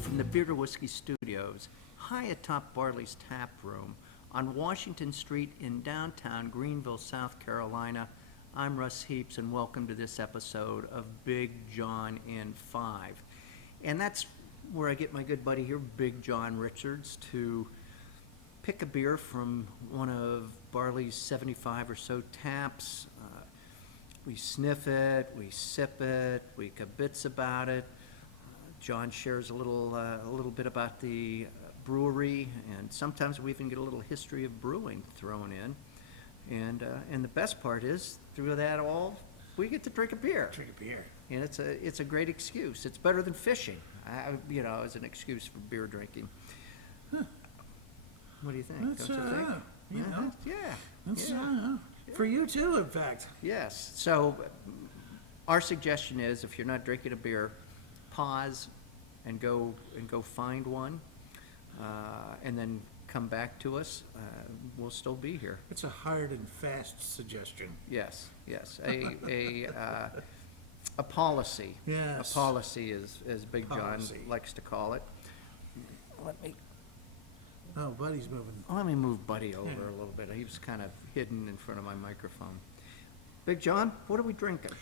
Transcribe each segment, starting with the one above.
from the Beer to Whiskey Studios, high atop Barley's Tap Room on Washington Street in downtown Greenville, South Carolina. I'm Russ Heaps, and welcome to this episode of Big John in 5. And that's where I get my good buddy here, Big John Richards, to pick a beer from one of Barley's 75 or so taps. We sniff it, we sip it, we kibitz about it. John shares a little bit about the brewery, and sometimes we even get a little history of brewing thrown in. And the best part is, through that all, we get to drink a beer. And it's a great excuse. It's better than fishing, as an excuse for beer drinking. Huh. What do you think? That's, Don't you think? yeah. That's, Yeah. for you too, in fact. Yes. So our suggestion is, if you're not drinking a beer, pause and go find one, and then come back to us. We'll still be here. It's a hard and fast suggestion. Yes. A policy. Yes. A policy, as Big John Policy. likes to call it. Oh, Buddy's moving. Let me move Buddy over a little bit. He was kind of hidden in front of my microphone. Big John, what are we drinking?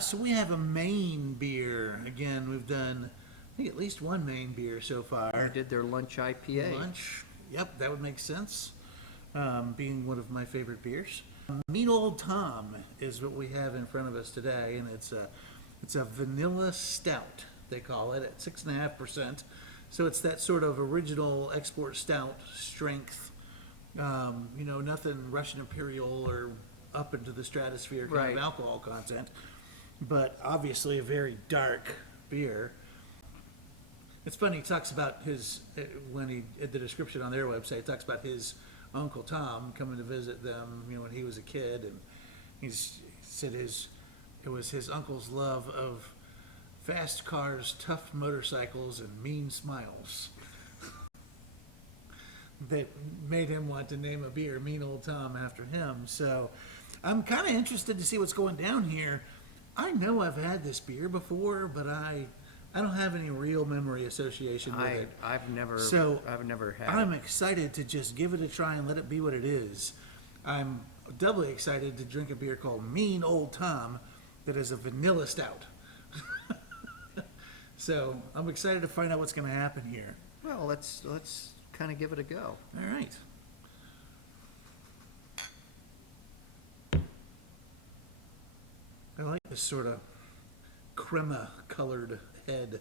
So we have a Maine beer. Again, we've done, I think, at least one Maine beer so far. We did their lunch IPA. Lunch. Yep, that would make sense. Being one of my favorite beers. Mean Old Tom is what we have in front of us today, and it's a vanilla stout, they call it, at 6.5%. So it's that sort of original export stout strength. Nothing Russian Imperial or up into the stratosphere kind of alcohol content, but obviously a very dark beer. It's funny, he talks about when he did the description on their website, he talks about his Uncle Tom coming to visit them, when he was a kid, and he said it was his uncle's love of fast cars, tough motorcycles, and mean smiles that made him want to name a beer Mean Old Tom after him. So I'm kind of interested to see what's going down here. I know I've had this beer before, but I don't have any real memory association with it. I've never had I'm it. excited to just give it a try and let it be what it is. I'm doubly excited to drink a beer called Mean Old Tom that is a vanilla stout. So I'm excited to find out what's going to happen here. Well, let's kind of give it a go. All right. I like this sort of crema colored head.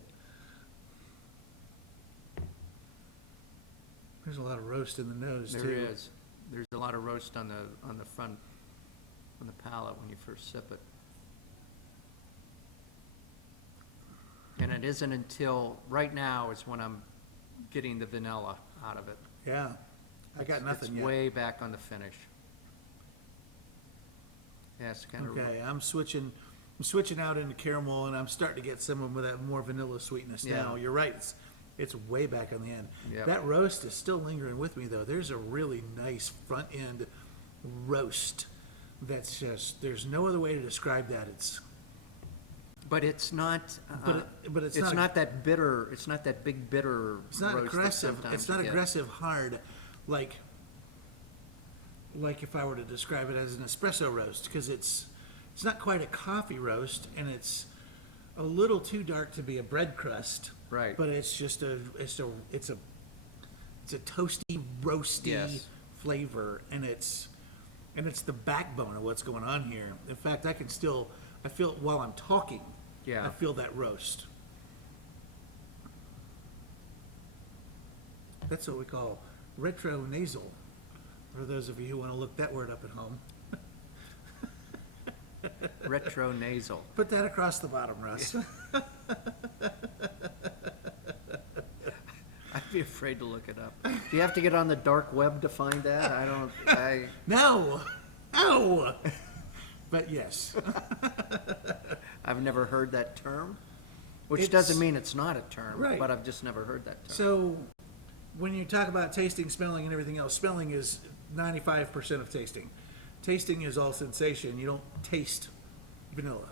There's a lot of roast in the nose too. There is. There's a lot of roast on the front, on the palate when you first sip it. And it isn't until right now is when I'm getting the vanilla out of it. Yeah, I got nothing It's yet. way back on the finish. Yeah, it's kind of Okay, I'm switching out into caramel, and I'm starting to get some of that more vanilla sweetness now. You're right. It's way back on the end. Yep. That roast is still lingering with me, though. There's a really nice front end roast. That's just, there's no other way to describe that. But it's not. But it's not that bitter. It's not that big bitter. It's not roast that aggressive. sometimes It's not you get. aggressive hard, like if I were to describe it as an espresso roast, because it's not quite a coffee roast, and it's a little too dark to be a bread crust. Right. But it's just it's a toasty, roasty flavor, and it's the backbone of what's going on here. In fact, I feel it while I'm talking. Yeah. I feel that roast. That's what we call retronasal, for those of you who want to look that word up at home. Retronasal. Put that across the bottom, Russ. I'd be afraid to look it up. Do you have to get on the dark web to find that? No! But yes. I've never heard that term, which It's- doesn't mean it's not a term, Right. but I've just never heard that term. So, when you talk about tasting, smelling, and everything else, smelling is 95% of tasting. Tasting is all sensation. You don't taste vanilla.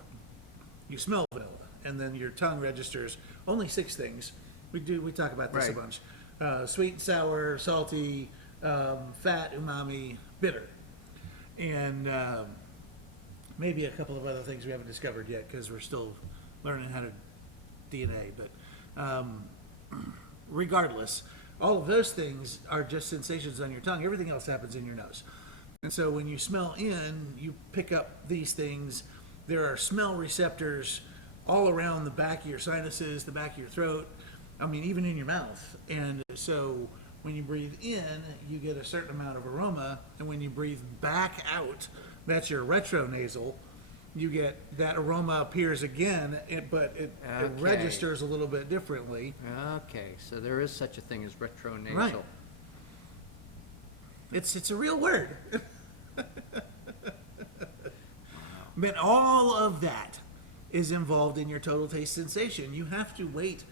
You smell vanilla. And then your tongue registers only 6 things. We talk about this a Right. bunch. Sweet, sour, salty, fat, umami, bitter, and maybe a couple of other things we haven't discovered yet because we're still learning how to DNA. But regardless, all of those things are just sensations on your tongue. Everything else happens in your nose. And so when you smell in, you pick up these things. There are smell receptors all around the back of your sinuses, the back of your throat, I mean, even in your mouth. And so when you breathe in, you get a certain amount of aroma. And when you breathe back out, that's your retronasal, you get that aroma appears again, but it Okay. registers a little bit differently. Okay, so there is such a thing as retronasal. Right. It's a real word. But all of that is involved in your total taste sensation. You have to wait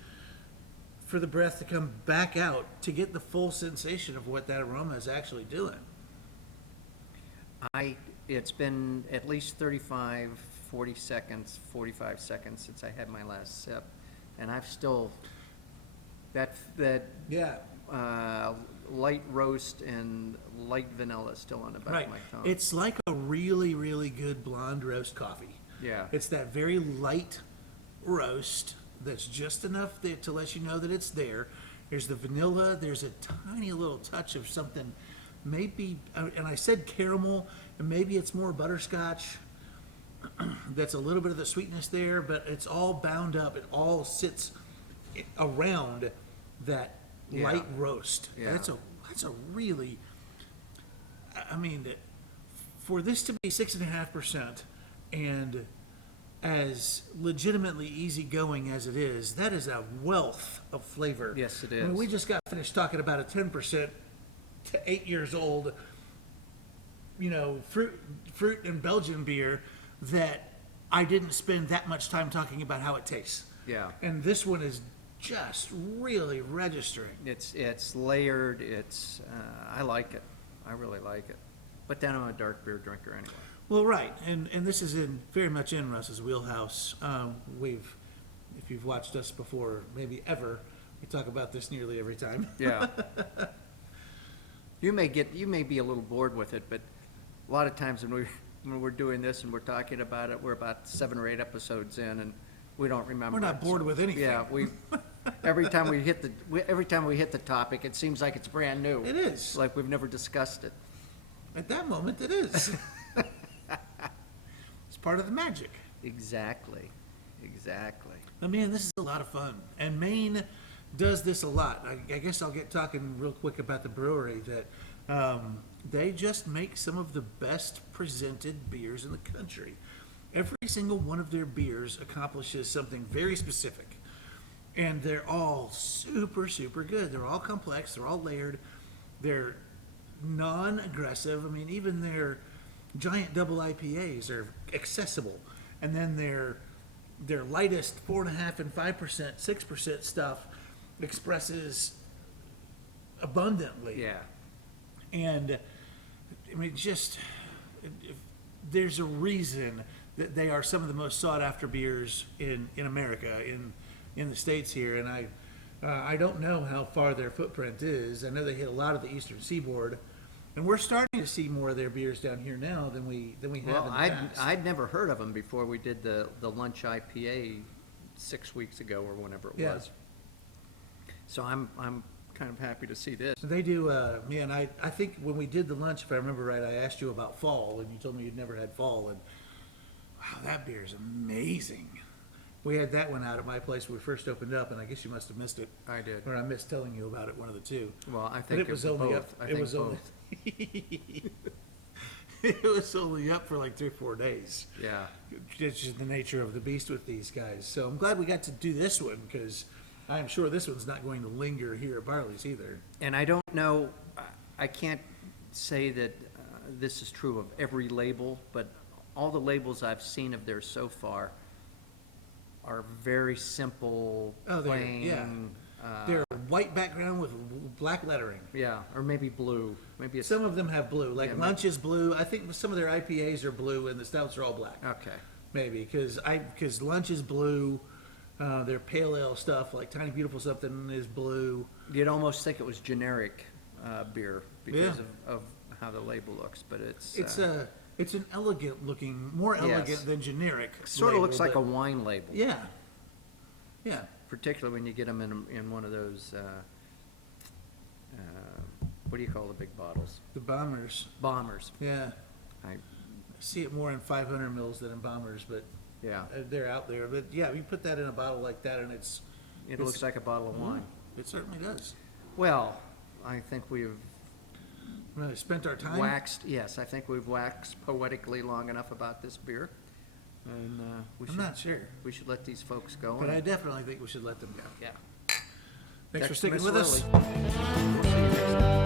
for the breath to come back out to get the full sensation of what that aroma is actually doing. It's been at least 35, 40 seconds, 45 seconds since I had my last sip, and I've still, that Yeah, light roast and light vanilla still on the back right. of my tongue. It's like a really, really good blonde roast coffee. Yeah. It's that very light roast that's just enough to let you know that it's there. There's the vanilla. There's a tiny little touch of something, maybe, and I said caramel, and maybe it's more butterscotch. That's a little bit of the sweetness there, but it's all bound up. It all sits around that Yeah. light roast. Yeah. That's a really, I mean, for this to be 6.5% and as legitimately easygoing as it is, that is a wealth of flavor. Yes, it I mean, is. we just got finished talking about a 10% to 8 years old, fruit and Belgian beer that I didn't spend that much time talking about how it tastes. Yeah. And this one is just really registering. It's layered. I like it. I really like it. But then I'm a dark beer drinker anyway. Well, right, and this is very much in Russ's wheelhouse. If you've watched us before, maybe ever, we talk about this nearly every time. Yeah. You may be a little bored with it, but a lot of times when we're doing this and we're talking about it, we're about 7 or 8 episodes in and we don't remember. We're not it, bored so, with anything. Yeah, every time we hit the topic, it seems like it's brand new. It is. Like we've never discussed it. At that moment, it is. It's part of the magic. Exactly. But man, this is a lot of fun. And Maine does this a lot. I guess I'll get talking real quick about the brewery that they just make some of the best presented beers in the country. Every single one of their beers accomplishes something very specific. And they're all super, super good. They're all complex. They're all layered. They're non-aggressive. I mean, even their giant double IPAs are accessible. And then their lightest 4.5% and 5%, 6% stuff expresses abundantly. Yeah. And I mean, there's a reason that they are some of the most sought after beers in America, in the States here. And I don't know how far their footprint is. I know they hit a lot of the Eastern Seaboard, and we're starting to see more of their beers down here now than we have in the Well, past. I'd never heard of them before we did the lunch IPA 6 weeks ago or whenever it Yeah. was. So I'm kind of happy to see this. So they do, man, I think when we did the lunch, if I remember right, I asked you about fall, and you told me you'd never had fall, and wow, that beer is amazing. We had that one out at my place when we first opened up, and I guess you must have missed it. I did. Or I missed telling you about it, one of the two. Well, I But think it was only both. up. I It think was only. both. It was only up for like 3 or 4 days. Yeah. It's just the nature of the beast with these guys. So I'm glad we got to do this one because I'm sure this one's not going to linger here at Barley's either. And I don't know, I can't say that this is true of every label, but all the labels I've seen of theirs so far are very simple, Oh, plain. yeah. They're white background with black lettering. Yeah, or maybe blue. Maybe it's Some of them have blue, like Yeah, Lunch is blue. I think some of their IPAs are blue and the stouts are all black. okay. Maybe because Lunch is blue. Their pale ale stuff, like Tiny Beautiful Something, is blue. You'd almost think it was generic beer because Yeah. of how the label looks, but it's It's an elegant looking, more elegant Yes. than generic. sort of label, looks like a but- wine label. Yeah. Yeah. Particularly when you get them in one of those, what do you call the big bottles? The Bombers. Bombers. Yeah. I, I see it more in 500 mils than in Bombers, but yeah, they're out there. But yeah, you put that in a bottle like that, and it it's- looks like a bottle of wine. It certainly does. Well, I think we've Spent our time. I think we've waxed poetically long enough about this beer. And I'm not sure, we should let these folks go. but and- I definitely think we should let them go. Yeah. Thanks for Text sticking Miss with us. Lily. We'll see you next time.